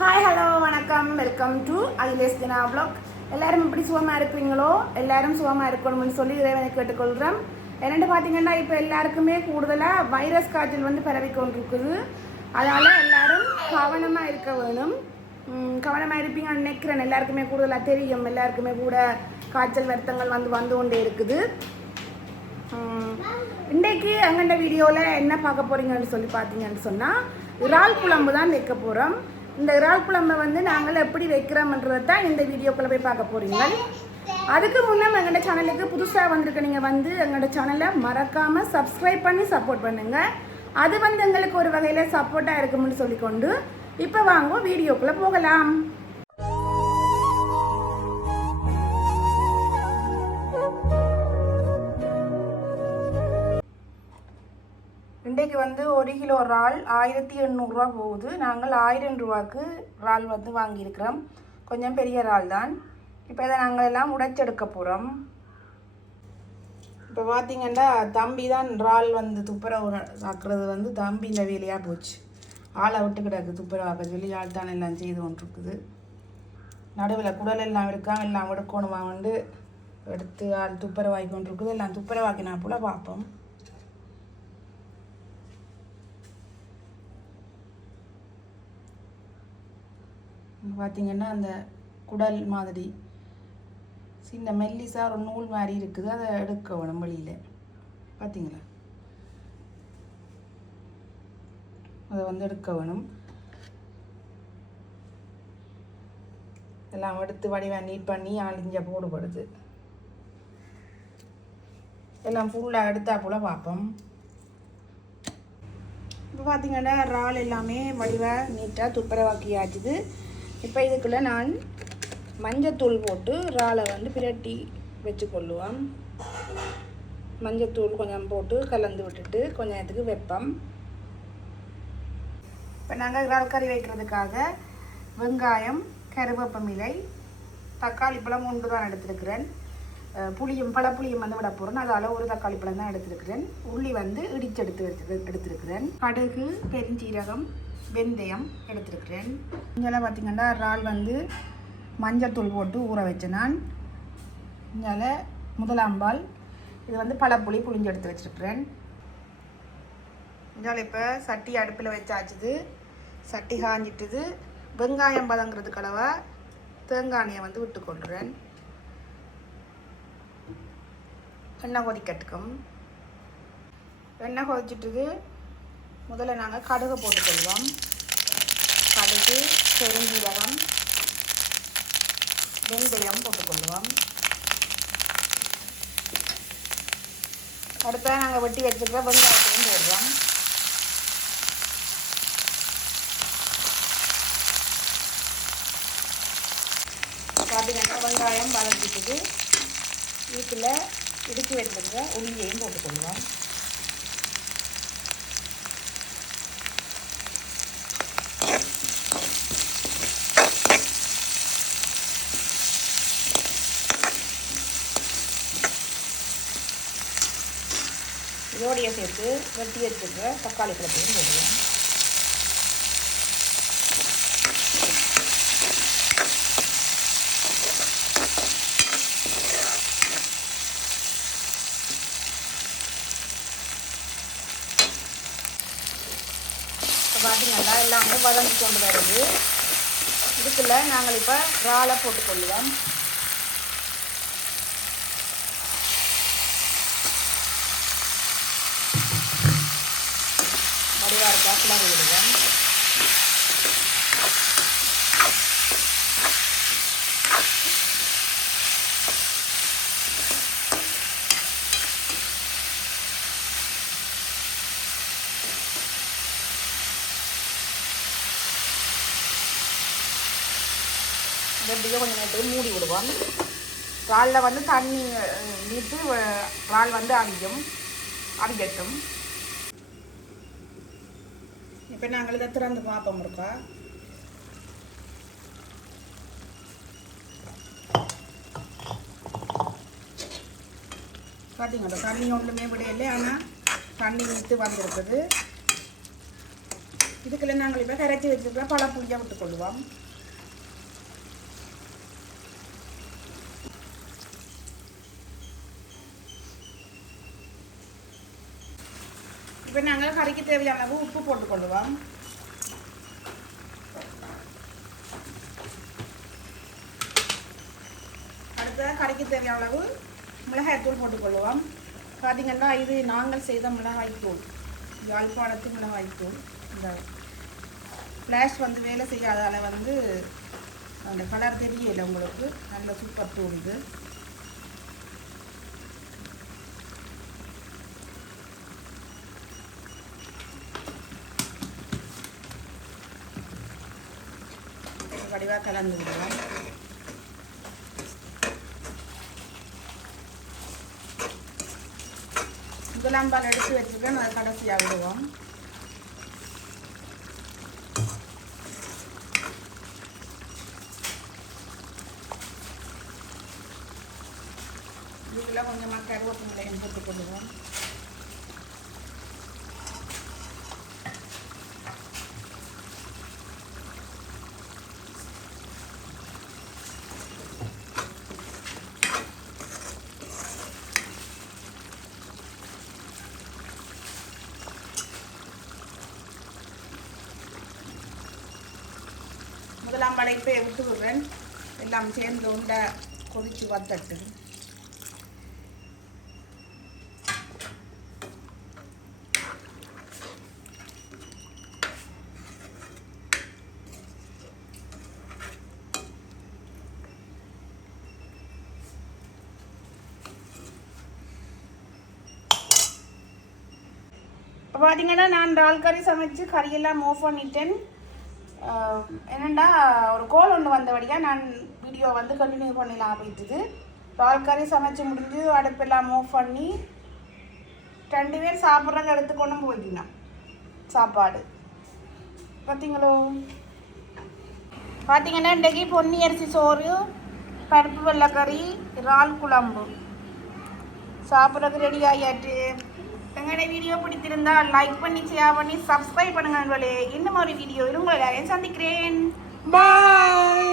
Hi hello வணக்கம். Welcome to Akhilesh Dina blog எல்லாரும் எப்படி சுகமாக இருக்கிறீங்களோ? எல்லாரும் சுகமாக இருக்கணும்னு சொல்லி இறைவனை கேட்டுக்கொள்கிறோம். என்னென்னு பார்த்தீங்கன்னா இப்போ எல்லாருக்குமே கூடுதலாக வைரஸ் காய்ச்சல் வந்து பரவி கொண்டிருக்குது. அதனால் எல்லாரும் கவனமாக இருக்க வேணும். கவனமாக இருப்பீங்கன்னு நினைக்கிறேன். எல்லாருக்குமே கூடுதலாக தெரியும். எல்லாருக்குமே கூட காய்ச்சல் வருத்தங்கள் வந்து வந்து கொண்டே இருக்குது. இன்றைக்கு அங்கண்ட வீடியோவில் என்ன பார்க்க போகிறீங்கன்னு சொல்லி பார்த்தீங்கன்னு சொன்னால் இறால் குழம்பு தான் வைக்க போகிறோம் இந்த இறால் குழம்பை வந்து நாங்கள் எப்படி வைக்கிறோம்ன்றது தான் இந்த வீடியோக்குள்ளே போய் பார்க்க போகிறீங்க அதுக்கு முன்னே எங்களோட சேனலுக்கு புதுசாக வந்திருக்க நீங்கள் வந்து எங்களோட சேனலை மறக்காமல் சப்ஸ்கிரைப் பண்ணி சப்போர்ட் பண்ணுங்கள் அது வந்து எங்களுக்கு ஒரு வகையில் சப்போர்ட்டாக இருக்கும்னு சொல்லிக்கொண்டு இப்போ வாங்க வீடியோக்குள்ளே போகலாம். ஒரு கிலோ இறால் ஆயிரத்தி எண்ணூறுரூவா போகுது. நாங்கள் ஆயிரம் ரூபாய்க்கு இறால் வந்து வாங்கியிருக்கிறோம். கொஞ்சம் பெரிய இறால் தான். இப்போ இதை நாங்கள் எல்லாம் உடைச்செடுக்க போகிறோம். இப்போ பார்த்தீங்கன்னா தம்பி தான் இறால் வந்து துப்புரவு ஆக்குறது வந்து தம்பி இந்த வேலையாக போச்சு. ஆளை விட்டு கிடக்கு துப்புரவாக்க சொல்லி ஆள் தான் எல்லாம் செய்து கொண்டிருக்குது. நடுவில் குடல் எல்லாம் இருக்காம எல்லாம் எடுக்கணுமா வந்து எடுத்து ஆள் துப்புரவாகி கொண்டிருக்குது. எல்லாம் துப்புரவாக்கினா போல் பார்ப்போம். பார்த்தீங்கன்னா அந்த குடல் மாதிரி. சின்ன மெல்லிசா ஒரு நூல் மாதிரி இருக்குது. அதை எடுக்க வேணும் வெளியில். பார்த்தீங்களா அதை வந்து எடுக்க வேணும். எல்லாம் எடுத்து வடிவாக நீட் பண்ணி அழிஞ்ச போடுபடுது. எல்லாம் ஃபுல்லாக எடுத்தா போல் பார்ப்போம் இப்போ பார்த்தீங்கன்னா இறால் எல்லாமே வடிவாக நீட்டாக துப்புரவாக்கியாச்சுது இப்போ இதுக்குள்ளே நான் மஞ்சத்தூள் போட்டு இறாலை வந்து பிரட்டி வச்சுக்கொள்ளுவோம். மஞ்சத்தூள் கொஞ்சம் போட்டு கலந்து விட்டுட்டு கொஞ்சம் நேரத்துக்கு வைப்போம். இப்போ நாங்கள் இறால் கறி வைக்கிறதுக்காக வெங்காயம் கருவேப்பமிலை தக்காளி பழம் ஒன்று தான் எடுத்திருக்கிறேன். புளியும் பழப்புளியும் வந்து விட போகிறேன் அதால் ஒரு தக்காளி பழம் தான் எடுத்துருக்கிறேன். உள்ளி வந்து இடிச்சு எடுத்து எடுத்து எடுத்திருக்கிறேன். கடுகு பெருஞ்சீரகம் வெந்தயம் எடுத்திருக்கிறேன். இங்கெல்லாம் பார்த்தீங்கன்னா இறால் வந்து மஞ்சத்தூள் போட்டு ஊற வச்சேன் நான். இங்கே முதலாம்பால் இது வந்து பழப்புளி புளிஞ்சு எடுத்து வச்சுருக்கிறேன். இங்கால இப்போ சட்டி அடுப்பில் வச்சாச்சுது சட்டி காஞ்சிட்டுது வெங்காயம் பதங்கிறது கலவை தேங்காய் எண்ணெயை வந்து விட்டு கொண்டுறேன். எண்ணெய் கொதிக்கட்டுக்கும். எண்ணெய் கொதிச்சிட்டுது முதல்ல நாங்கள் கடுகு போட்டுக்கொள்வோம் கடுகு பெருஞ்சீரகம் வெந்தயம் போட்டுக்கொள்வோம் அடுத்த நாங்கள் வெட்டி வச்சுருக்க வெங்காயத்தையும் போடுறோம் பார்த்தீங்கன்னா வெங்காயம் வதங்கிட்டுது. வீட்டில் இடுக்கி வச்சிருக்க உளியையும் போட்டுக்கொள்வோம் போட்டு வெட்டி வச்சிருக்க தக்காளி பழத்தையும் போடுவோம் இப்போ பார்த்தீங்கன்னா எல்லாம் வதங்கி கொண்டு வருது. இதுக்குள்ள நாங்கள் இப்போ இறாலை போட்டுக்கொள்ளுவோம். அப்படியே இருக்கா கிளறி விடுவோம். எப்படியோ கொஞ்சம் நேரத்துக்கு மூடி விடுவோம். இறாலில் வந்து தண்ணி நீட்டு இறால் வந்து அவியும் அவிக்கட்டும் இப்போ நாங்கள் இதை திறந்து பார்ப்போம் இருக்கா பார்த்தீங்களா தண்ணி ஒன்றுமே விடையில்லை ஆனால் தண்ணி விட்டு வந்திருக்குது. இதுக்குள்ள நாங்கள் இப்போ கரைச்சி வச்சிருக்கிற பழப்புளியை விட்டுக்கொள்வோம் இப்போ நாங்கள் கறிக்கு தேவையான அளவு உப்பு போட்டுக்கொள்ளுவோம். அடுத்ததாக கறிக்கு தேவையான அளவு மிளகாய்த்தூள் போட்டுக்கொள்ளுவோம். பார்த்தீங்கன்னா இது நாங்கள் செய்த மிளகாய்த்தூள் யாழ்ப்பாணத்து மிளகாய்த்தூள் இந்த ஃப்ளாஷ் வந்து வேலை செய்யாதால வந்து அந்த கலர் தெரியலை உங்களுக்கு. நல்ல சூப்பர் தூள் இது. வடிவாக கலந்து விடுவோம் இதெல்லாம் பால் எடுத்து வச்சுருக்கேன் அதை கடைசியாக விடுவோம். இதுக்குள்ள கொஞ்சமாக கருவேப்பிலையும் போட்டு படைப்பை விட்டு விடுறேன் எல்லாம் சேர்ந்து உண்டை கொதிச்சு வத்தட்டு. பார்த்தீங்கன்னா நான் டால் கறி சமைச்சு கறியெல்லாம் மூவ் பண்ணிட்டேன். என்னென்னா என்னண்டா ஒரு கோல் ஒன்று வந்தபடியாக நான் வீடியோ வந்து கண்டினியூ பண்ணலாம் போயிட்டுது டால் கறி சமைச்சு முடிஞ்சு அடுப்பெல்லாம் மூவ் பண்ணி ரெண்டு பேர் சாப்பிட்றதுக்கு எடுத்துக்கொண்டு போயிட்டீங்கன்னா சாப்பாடு. பார்த்தீங்களோ பார்த்தீங்கன்னா இன்றைக்கு பொன்னி அரிசி சோறு பருப்பு வெள்ளைக்கறி இறால் குழம்பு. சாப்பிட்றதுக்கு ரெடி ஆகியாச்சு எங்களோட வீடியோ பிடித்திருந்தா லைக் பண்ணி ஷேர் பண்ணி சப்ஸ்கிரைப் பண்ணுங்க நண்பர்களே. இன்னும் ஒரு வீடியோ உங்களை சந்திக்கிறேன். பாய்